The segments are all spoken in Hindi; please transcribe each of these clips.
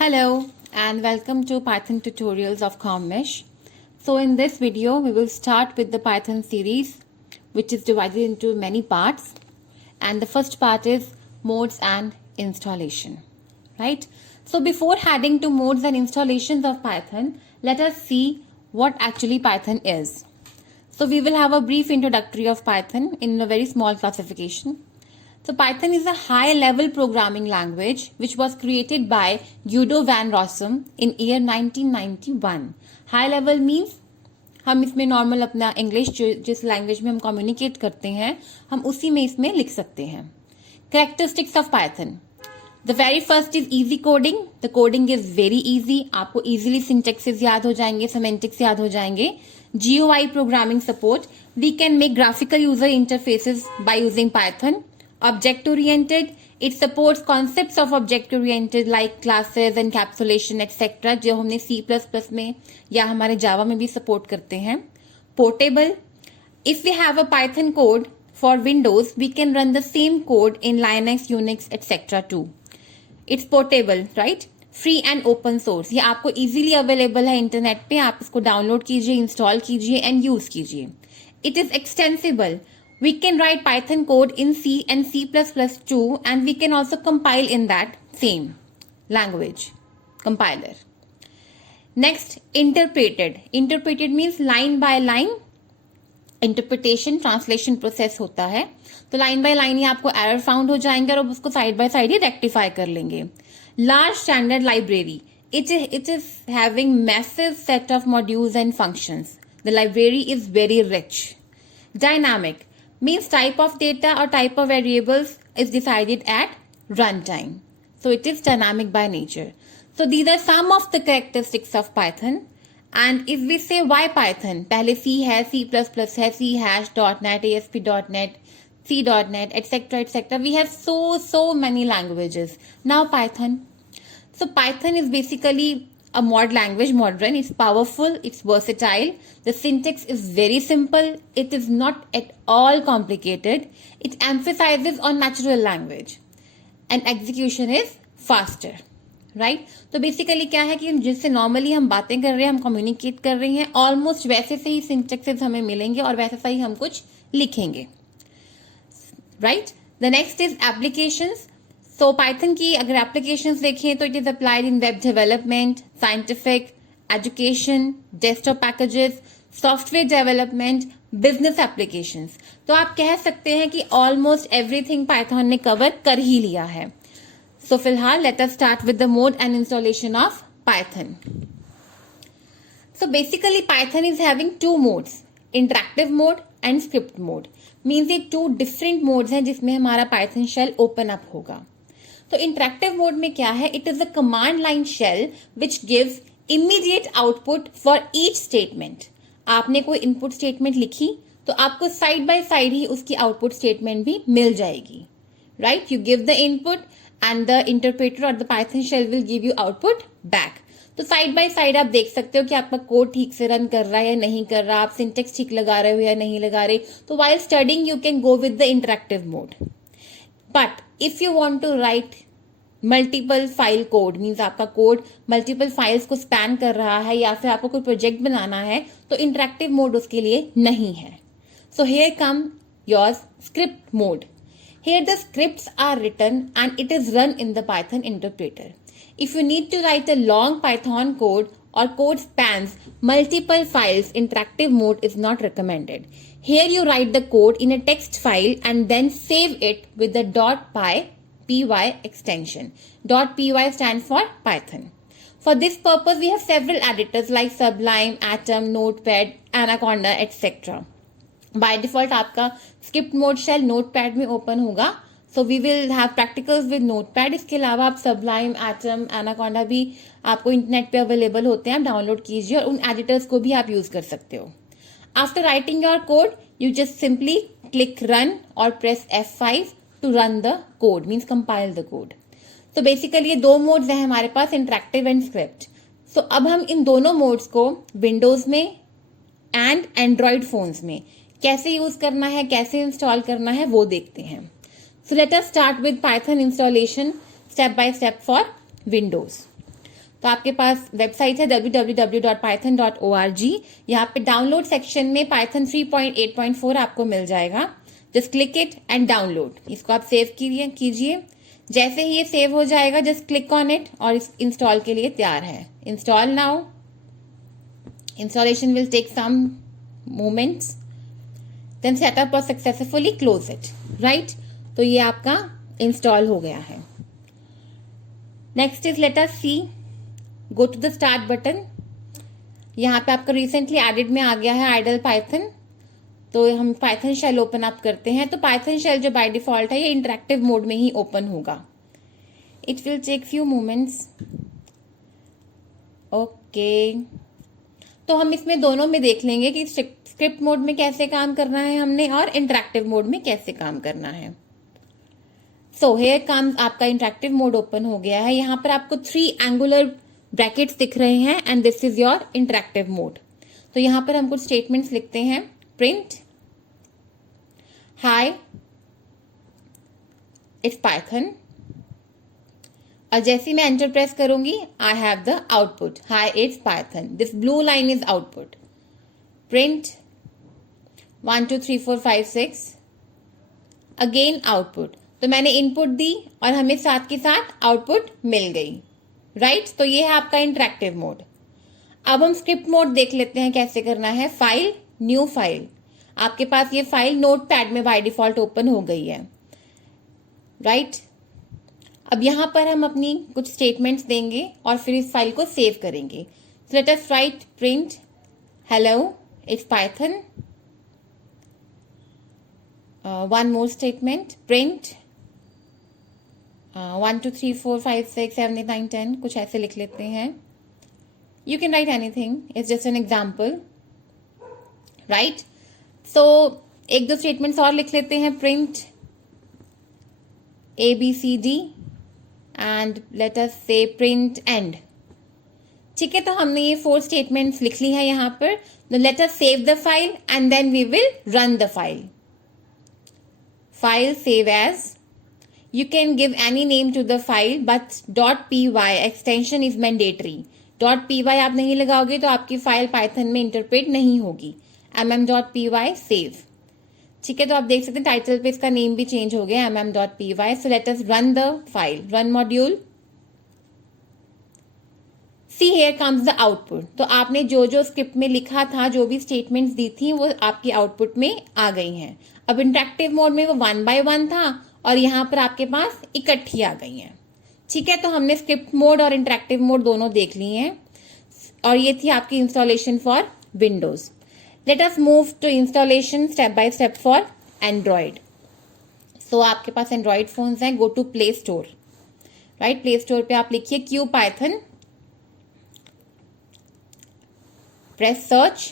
Hello and welcome to Python tutorials of Commesh. So in this video we will start with the Python series which is divided into many parts, and the first part is modes and installation, right? So before heading to modes and installations of Python, let us see what actually Python is. So we will have a brief introductory of Python in a very small classification. So Python is a high-level programming language which was created by Guido van Rossum in year 1991. High level means हम इसमें नॉर्मल अपना इंग्लिश जिस लैंग्वेज में हम कम्युनिकेट करते हैं हम उसी में इसमें लिख सकते हैं. Characteristics of Python. The very first is easy coding. The coding is very easy. आपको इजीली सिंटेक्सेस याद हो जाएंगे, सेमेंटिक्स याद हो जाएंगे. GUI programming support. We can make graphical user interfaces by using Python. Object oriented, it supports concepts of object oriented like classes, encapsulation etc. जो हमने C++ में या हमारे Java में भी सपोर्ट करते हैं. Portable, if we have a Python code for Windows, we can run the same code in Linux, Unix etc. too. It's portable, right? Free and open source. ये आपको easily available है इंटरनेट पे. आप इसको डाउनलोड कीजिए, इंस्टॉल कीजिए एंड यूज कीजिए. It is extensible. We can write Python code in C and C++ too, and we can also compile in that same language compiler. Next, interpreted. Interpreted means line by line interpretation, translation process होता है. तो line by line ही आपको error found हो जाएंगे और उसको side by side he rectify कर लेंगे. Large standard library. It is having massive set of modules and functions. The library is very rich. Dynamic means type of data or type of variables is decided at runtime. So it is dynamic by nature. So these are some of the characteristics of Python. And if we say why Python, पहले C है, C++ है, C hash, .NET, ASP.NET, C.NET, etc. We have so many languages. Now Python. So Python is basically a mod language, modern. It's powerful, it's versatile. The syntax is very simple. It is not at all complicated. It emphasizes on natural language. And execution is faster. Right? तो बेसिकली क्या है कि जिससे नॉर्मली हम बातें कर रहे हैं, हम कम्युनिकेट कर रहे हैं, ऑलमोस्ट वैसे से ही सिंटेक्सेस हमें मिलेंगे और वैसे से ही हम कुछ लिखेंगे. Right? The next is applications. तो पाइथन की अगर एप्लीकेशंस देखें तो it is applied in web development, scientific, education, desktop packages, software development, business applications. तो आप कह सकते हैं कि ऑलमोस्ट एवरीथिंग पाइथन ने कवर कर ही लिया है. सो फिलहाल let us start with the mode and installation of Python. So basically Python is having two modes, interactive mode and script mode. Means ये टू डिफरेंट मोड्स हैं जिसमें हमारा पाइथन शेल ओपन अप होगा. तो इंटरैक्टिव मोड में क्या है? It is a command line shell which gives immediate output for each statement. आपने कोई इनपुट स्टेटमेंट लिखी तो आपको साइड बाय साइड ही उसकी आउटपुट स्टेटमेंट भी मिल जाएगी. Right? You give the input and the interpreter और the Python shell will give you output back. तो साइड बाय साइड आप देख सकते हो कि आपका कोड ठीक से रन कर रहा है या नहीं कर रहा, आप सिंटेक्स ठीक लगा रहे हो या नहीं लगा रहे. तो while studying you can go with the interactive mode. But if you want to write multiple file code, means आपका कोड मल्टीपल फाइल्स को स्पैन कर रहा है या फिर आपको कोई प्रोजेक्ट बनाना है, तो इंटरैक्टिव मोड उसके लिए नहीं है. So here come your script mode. Here the scripts are written and it is run in the Python interpreter. If you need to write a long Python code or code spans multiple files, interactive mode is not recommended. Here you write the code in a text file and then save it with the .py extension. .py stands for Python. For this purpose, we have several editors like Sublime, Atom, Notepad, Anaconda, etc. By default आपका स्क्रिप्ट मोड शेल नोटपैड में ओपन होगा. So we will have practicals with Notepad. इसके अलावा आप सबलाइम, एटम, एनाकोंडा भी आपको इंटरनेट पे अवेलेबल होते हैं, आप डाउनलोड कीजिए और उन एडिटर्स को भी आप यूज कर सकते हो. After writing your code you just simply click run और press F5 to run the code, means compile the code. तो बेसिकली ये दो मोड्स हैं हमारे पास, इंटरैक्टिव एंड स्क्रिप्ट. सो अब हम इन दोनों मोड्स को विंडोज में एंड एंड्रॉइड फोन्स में कैसे यूज करना है, कैसे इंस्टॉल करना है वो देखते हैं. सो let us start with Python installation step by step for Windows. तो आपके पास वेबसाइट है www.python.org। यहाँ पे डाउनलोड सेक्शन में पाइथन 3.8.4 आपको मिल जाएगा। Just click it and download. इसको आप सेव कीजिए। जैसे ही ये सेव हो जाएगा जस्ट क्लिक ऑन इट और इस इंस्टॉल के लिए तैयार है। Install now. Installation will take some moments, then setup और सक्सेसफुली क्लोज इट। राइट, तो ये आपका इंस्टॉल हो गया है। Next is let us see, go to the start button. यहाँ पे आपका रिसेंटली एडेड में आ गया है आइडल पाइथन। तो हम पाइथन शेल ओपन अप करते हैं। तो पाइथन शेल जो बाय डिफॉल्ट है ये इंटरेक्टिव मोड में ही ओपन होगा। It will take few moments. Okay, तो हम इसमें दोनों में देख लेंगे कि स्क्रिप्ट मोड में कैसे काम करना है हमने और इंटरेक्टिव मोड में कैसे काम करना है। सो हेयर काम आपका इंटरेक्टिव मोड ओपन हो गया है। यहाँ पर आपको 3 एंगुलर ब्रैकेट्स दिख रहे हैं and this is your interactive mode. तो यहाँ पर हम कुछ स्टेटमेंट्स लिखते हैं। प्रिंट हाय इट्स पाइथन, और जैसे मैं एंटर प्रेस करूंगी I have the output high its python. This blue line is output. Print 1 2 3 4 5 6 again output. तो मैंने इनपुट दी और हमें साथ के साथ आउटपुट मिल गई। राइट, तो ये है आपका इंटरेक्टिव मोड। अब हम स्क्रिप्ट मोड देख लेते हैं कैसे करना है। File, new file. आपके पास ये फाइल नोटपैड में बाय डिफॉल्ट ओपन हो गई है। राइट, अब यहां पर हम अपनी कुछ स्टेटमेंट्स देंगे और फिर इस फाइल को सेव करेंगे। सो let us right print hello its python. One more statement, print 1 2 3 4 5 6 7 8 9 10, कुछ ऐसे लिख लेते हैं। You can write anything, it's just an example. Right, so एक दो स्टेटमेंट्स और लिख लेते हैं। Print ABCD and let us say print and. ठीक है, तो हमने ये 4 स्टेटमेंट्स लिख ली है यहाँ पर। Let us save the file and then we will run the file. File save as, you can give any name to the file but .py extension is mandatory. .py आप नहीं लगाओगे तो आपकी फाइल पाइथन में इंटरप्रेट नहीं होगी। mm.py save। ठीक है, तो आप देख सकते हैं टाइटल पे इसका नेम भी चेंज हो गया mm.py। So let us run the file, run module. See here comes the output. तो आपने जो जो स्क्रिप्ट में लिखा था, जो भी स्टेटमेंट्स दी थी, वो आपकी आउटपुट में आ गई हैं। अब इंटरेक्टिव मोड में वो 1 by 1 था और यहां पर आपके पास इकट्ठी आ गई हैं। ठीक है, तो हमने स्क्रिप्ट मोड और इंटरेक्टिव मोड दोनों देख लिए हैं और ये थी आपकी installation for Windows. Let us move to installation step by step for Android. So आपके पास एंड्रॉइड फोन्स हैं, go to Play Store. Right, Play Store पे आप लिखिए Q Python, press search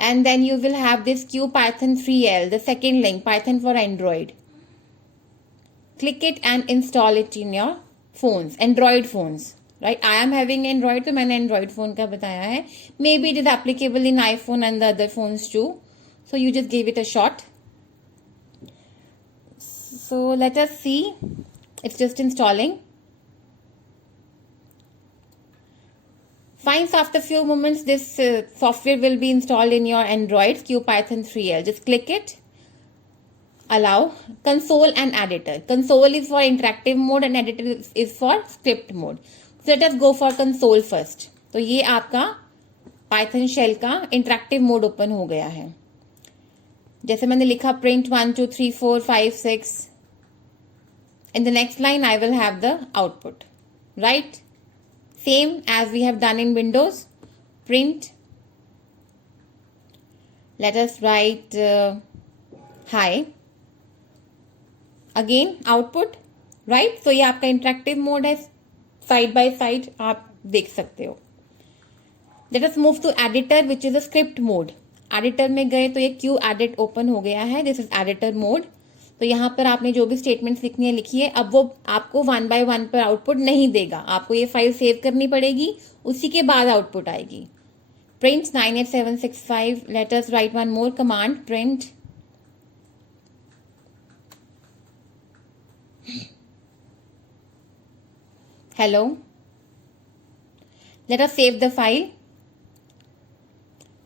and then you will have this QPython 3L, the second link, Python for Android. Click it and install it in your phones, Android phones. Right, I am having Android, तो मैंने Android phone का बताया है। Maybe it is applicable in iPhone and the other phones too. So you just give it a shot. So let us see, it's just installing. Fine, after few moments this software will be installed in your Android QPython 3L. Just click it, allow, console and editor. Console is for interactive mode and editor is for script mode. So let us go for console first. तो ये आपका Python shell का interactive mode open हो गया है। जैसे मैंने लिखा print 1 2 3 4 5 6. In the next line I will have the output. Right? Same as we have done in Windows. Print. Let us write hi. Again output. Right? So ये आपका interactive mode है, side by side आप देख सकते हो। Let us move to editor which is a script mode. Editor में गए तो ये QEdit open हो गया है। This is editor mode. तो यहाँ पर आपने जो भी स्टेटमेंट्स लिखनी है लिखिए। अब वो आपको 1 by 1 पर आउटपुट नहीं देगा, आपको ये फाइल सेव करनी पड़ेगी, उसी के बाद आउटपुट आएगी। Print 98765। Let us right one more command, print hello Let us save the file.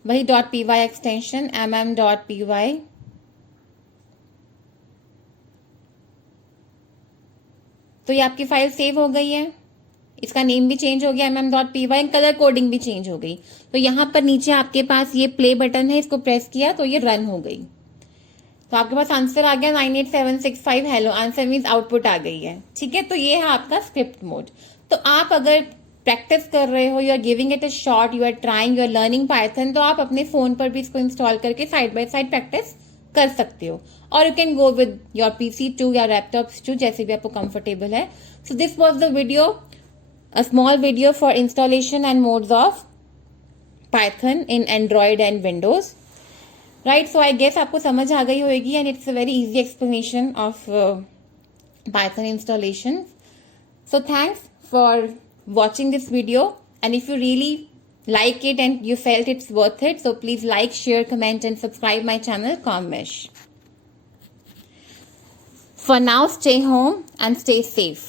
वही .py extension mm.py. तो ये आपकी फाइल सेव हो गई है, इसका नेम भी चेंज हो गया mm.py, कलर कोडिंग भी चेंज हो गई। तो यहाँ पर नीचे आपके पास ये प्ले बटन है, इसको प्रेस किया तो ये रन हो गई। तो आपके पास आंसर आ गया 98765 हेलो, आंसर मीन्स आउटपुट आ गई है। ठीक है, तो ये है आपका स्क्रिप्ट मोड। तो आप अगर प्रैक्टिस कर रहे हो, you are giving it a shot, you are trying, you are learning Python, तो आप अपने फोन पर भी इसको इंस्टॉल करके साइड बाय साइड प्रैक्टिस कर सकते हो। और you can go with your PC too या लैपटॉप्स टू, जैसे भी आपको कंफर्टेबल है। So this was the video, a small video for installation and modes of Python in Android and Windows. Right, so I guess आपको समझ आ गई होगी, and it's a very easy explanation of Python installation. So thanks for watching this video, and if you really like it and you felt it's worth it, so please like, share, comment and subscribe my channel Commesh. For now, stay home and stay safe.